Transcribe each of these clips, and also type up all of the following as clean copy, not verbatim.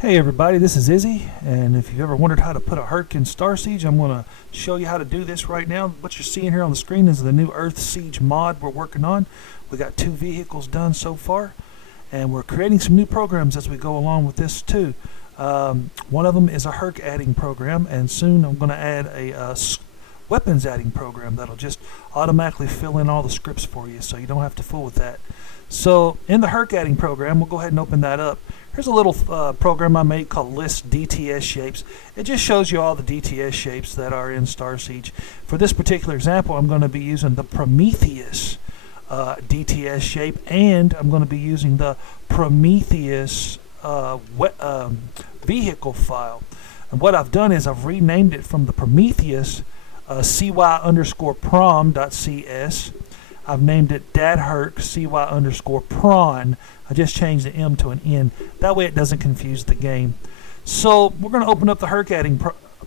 Hey everybody, this is Izzy, and if you've ever wondered how to put a Herc in Starsiege, I'm going to show you how to do this right now. What you're seeing here on the screen is the new Earth Siege mod we're working on. We got 2 vehicles done so far, and we're creating some new programs as we go along with this too. One of them is a Herc adding program, and soon I'm going to add a weapons adding program that'll just automatically fill in all the scripts for you, so you don't have to fool with that. So in the Herc adding program, we'll go ahead and open that up. Here's a little program I made called List DTS Shapes. It just shows you all the DTS shapes that are in Starsiege. For this particular example, I'm going to be using the Prometheus DTS shape, and I'm going to be using the Prometheus vehicle file. And what I've done is I've renamed it from the Prometheus cy_prom.cs. I've named it dadherc cy_prawn. I just changed the M to an N. That way it doesn't confuse the game. So we're going to open up the Herc adding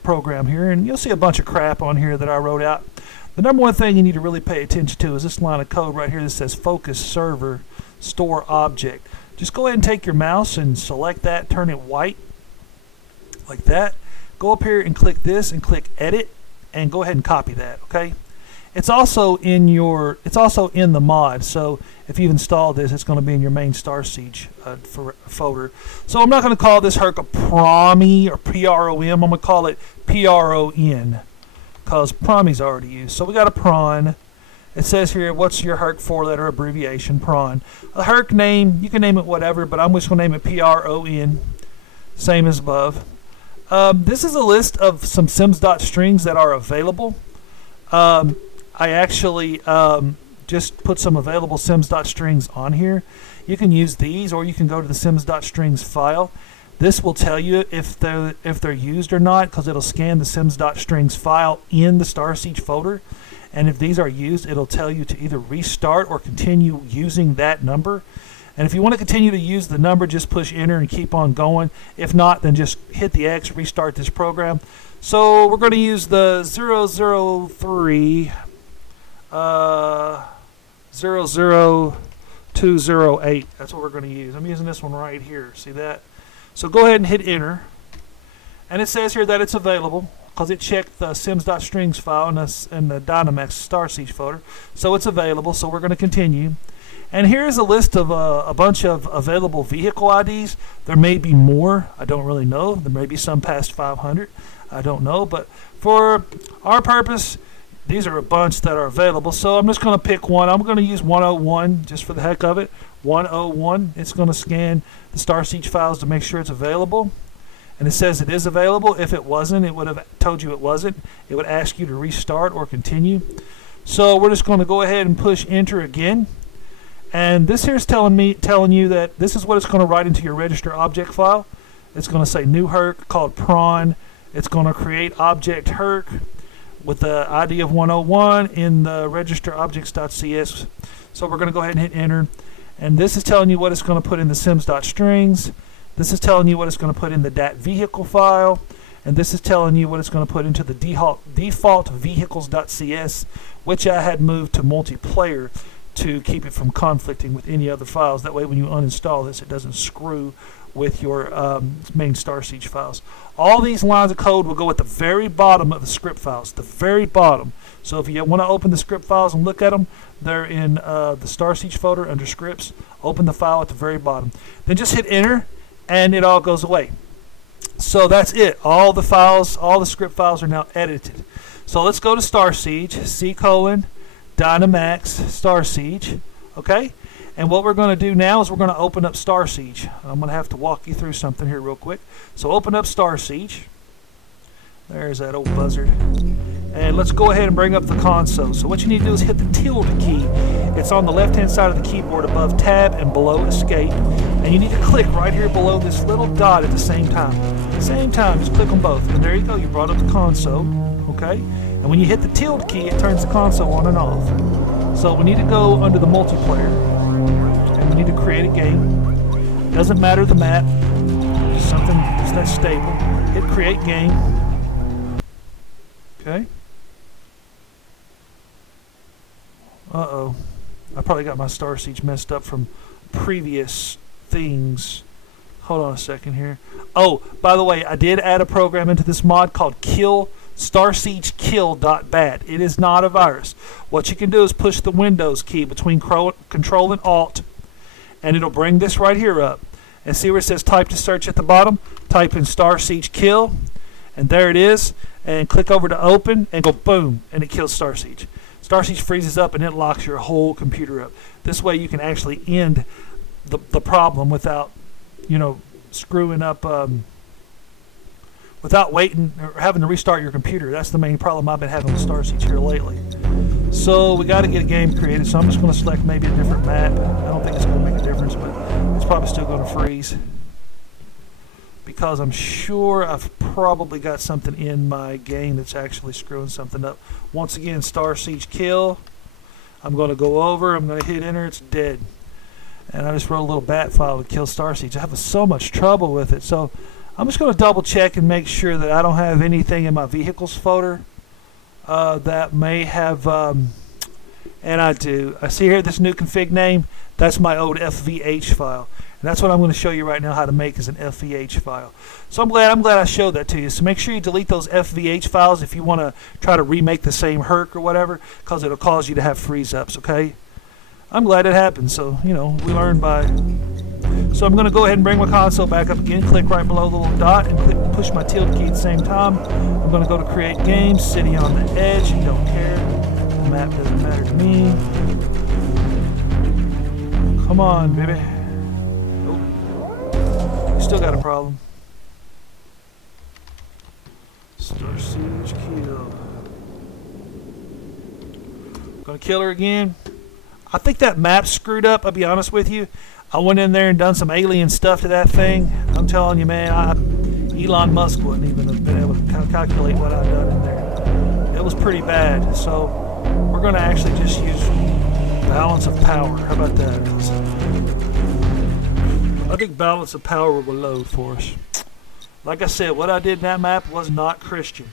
program here, and you'll see a bunch of crap on here that I wrote out. The number one thing you need to really pay attention to is this line of code right here that says focus server store object. Just go ahead and take your mouse and select that, turn it white like that. Go up here and click this and click edit, and go ahead and copy that, okay? It's also in the mod, so if you've installed this, it's going to be in your main Starsiege folder. So I'm not going to call this Herc a Promi or P-R-O-M. I'm going to call it P-R-O-N because Promi's already used. So we got a prawn. It says here, what's your Herc 4-letter abbreviation? Prawn. A Herc name, you can name it whatever, but I'm just going to name it P-R-O-N, same as above. This is a list of some sims.strings that are available. I actually just put some available sims.strings on here. You can use these, or you can go to the sims.strings file. This will tell you if they're used or not, because it'll scan the sims.strings file in the Starsiege folder. And if these are used, it'll tell you to either restart or continue using that number. And if you want to continue to use the number, just push enter and keep on going. If not, then just hit the X, restart this program. So we're going to use the 003 00208. That's what we're going to use. I'm using this one right here. See that? So go ahead and hit enter. And it says here that it's available because it checked the sims.strings file in the Dynamax Starsiege folder. So it's available. So we're going to continue. And here's a list of a bunch of available vehicle IDs. There may be more. I don't really know. There may be some past 500. I don't know. But for our purpose, these are a bunch that are available. So I'm just going to pick one. I'm going to use 101 just for the heck of it. 101. It's going to scan the Starsiege files to make sure it's available. And it says it is available. If it wasn't, it would have told you it wasn't. It would ask you to restart or continue. So we're just going to go ahead and push enter again. And this here is telling you that this is what it's going to write into your register object file. It's going to say new Herc called prawn. It's going to create object Herc with the ID of 101 in the register objects.cs. So we're going to go ahead and hit enter. And this is telling you what it's going to put in the sims.strings. This is telling you what it's going to put in the dat vehicle file. And this is telling you what it's going to put into the default vehicles.cs, which I had moved to multiplayer to keep it from conflicting with any other files. That way when you uninstall this, it doesn't screw with your main Starsiege files. All these lines of code will go at the very bottom of the script files, the very bottom. So if you want to open the script files and look at them, they're in the Starsiege folder under scripts. Open the file at the very bottom. Then just hit enter, and it all goes away. So that's it. All the files, all the script files are now edited. So let's go to Starsiege, Dynamax Starsiege, okay? And what we're going to do now is we're going to open up Starsiege. I'm going to have to walk you through something here real quick. So open up Starsiege. There's that old buzzard. And let's go ahead and bring up the console. So what you need to do is hit the tilde key. It's on the left-hand side of the keyboard above tab and below escape. And you need to click right here below this little dot at the same time. Same time, just click on both. And there you go, you brought up the console, okay? And when you hit the tilde key, it turns the console on and off. So we need to go under the multiplayer. And we need to create a game. Doesn't matter the map. Just something that's stable. Hit create game. Okay. Uh-oh. I probably got my Starsiege messed up from previous things. Hold on a second here. Oh, by the way, I did add a program into this mod called StarsiegeKill.bat. It is not a virus. What you can do is push the Windows key between Control and Alt, and it'll bring this right here up. And see where it says type to search at the bottom? Type in Starsiege Kill, and there it is. And click over to open, and go boom, and it kills Starsiege. Starsiege freezes up, and it locks your whole computer up. This way you can actually end the problem without, screwing up, without waiting or having to restart your computer. That's the main problem I've been having with Starsiege here lately. So we got to get a game created, so I'm just going to select maybe a different map. I don't think it's going to make a difference, but it's probably still going to freeze, because I'm sure I've probably got something in my game that's actually screwing something up. Once again, Starsiege Kill. I'm going to go over, I'm going to hit enter, it's dead. And I just wrote a little bat file to kill Starsiege. I have so much trouble with it, so I'm just going to double check and make sure that I don't have anything in my vehicles folder that may have, and I do. I see here this new config name, that's my old FVH file. And that's what I'm going to show you right now how to make as an FVH file. So I'm glad I showed that to you. So make sure you delete those FVH files if you want to try to remake the same Herc or whatever, because it'll cause you to have freeze ups, okay? I'm glad it happened, so, we learn by... So I'm going to go ahead and bring my console back up again, click right below the little dot, and push my tilde key at the same time. I'm going to go to create games, city on the edge, don't care. The map doesn't matter to me. Come on, baby. Still got a problem. Starsiege Kill. Gonna kill her again. I think that map's screwed up, I'll be honest with you. I went in there and done some alien stuff to that thing. I'm telling you, man, Elon Musk wouldn't even have been able to calculate what I've done in there. It was pretty bad. So we're gonna actually just use balance of power. How about that? I think balance of power will load for us. Like I said, what I did in that map was not Christian.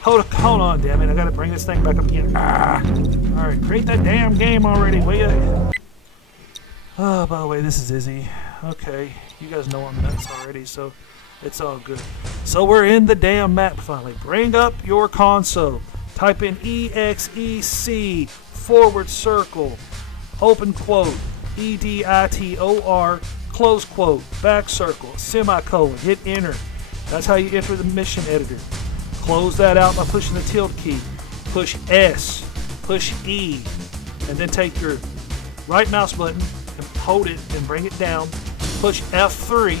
Hold on, damn it. I gotta bring this thing back up again. Alright, create that damn game already, will ya? Oh, by the way, this is IZZY. Okay, you guys know I'm nuts already, so it's all good. So we're in the damn map finally. Bring up your console. Type in EXEC /, open quote, EDITOR, close quote, back circle, semicolon, hit enter. That's how you enter the mission editor. Close that out by pushing the tilde key. Push S, push E, and then take your right mouse button and hold it and bring it down. Push F3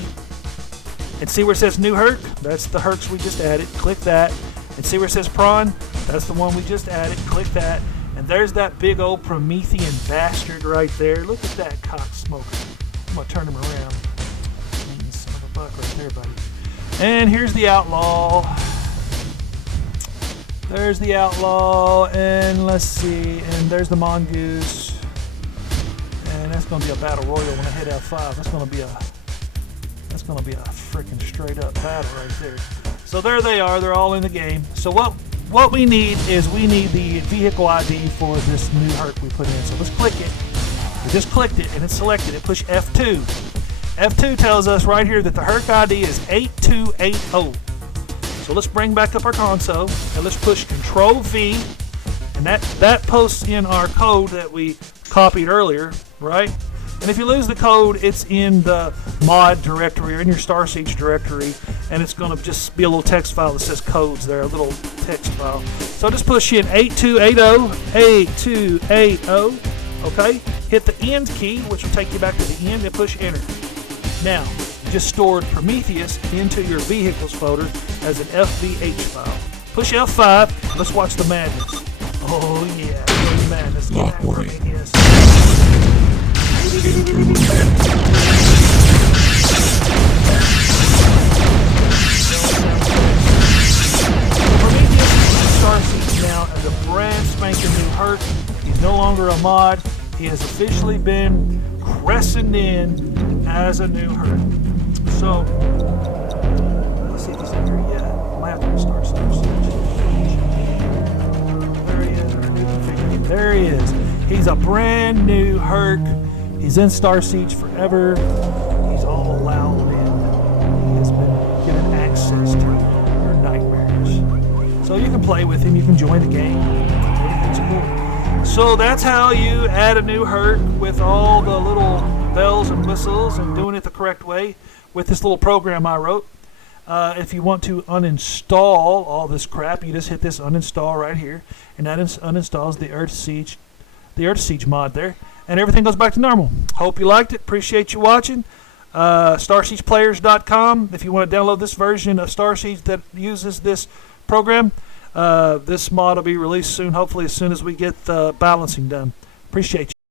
and see where it says new Herc? That's the Hercs we just added. Click that. And see where it says prawn? That's the one we just added. Click that. And there's that big old Promethean bastard right there. Look at that cock smoker. I'm going to turn him around. Son of a buck right there, buddy. And here's the outlaw. There's the outlaw. And let's see. And there's the mongoose. And that's going to be a battle royal when I hit F5. That's going to be a freaking straight up battle right there. So there they are. They're all in the game. So what we need is the vehicle ID for this new Herc we put in. So let's click it. We just clicked it and it's selected it. Push F2. F2 tells us right here that the Herc ID is 8280. So let's bring back up our console and let's push Control V, and that posts in our code that we copied earlier, right? And if you lose the code, it's in the mod directory or in your Starsiege directory, and it's going to just be a little text file that says codes there, a little text file. So just push in 8280, okay? Hit the end key, which will take you back to the end, and push enter. Now, you just stored Prometheus into your vehicles folder as an FVH file. Push F5, let's watch the madness. Oh yeah, the madness. Get that Prometheus. Prometheus is Starsiege now as a brand spanking new Herc. He's no longer a mod. He has officially been crescented in as a new Herc. So, let's see if he's in here yet. I might have to restart Starsiege. There he is, our new configuration. There he is. He's a brand new Herc. He's in Starsiege forever. He's all loud in. assist or nightmares. So you can play with him, you can join the game. Everything's cool. So that's how you add a new Herc with all the little bells and whistles and doing it the correct way with this little program I wrote. If you want to uninstall all this crap, you just hit this uninstall right here, and that uninstalls the IZZY mod there, and everything goes back to normal. Hope you liked it. Appreciate you watching. StarSiegePlayers.com if you want to download this version of Starsiege that uses this program. This mod will be released soon, hopefully as soon as we get the balancing done. Appreciate you.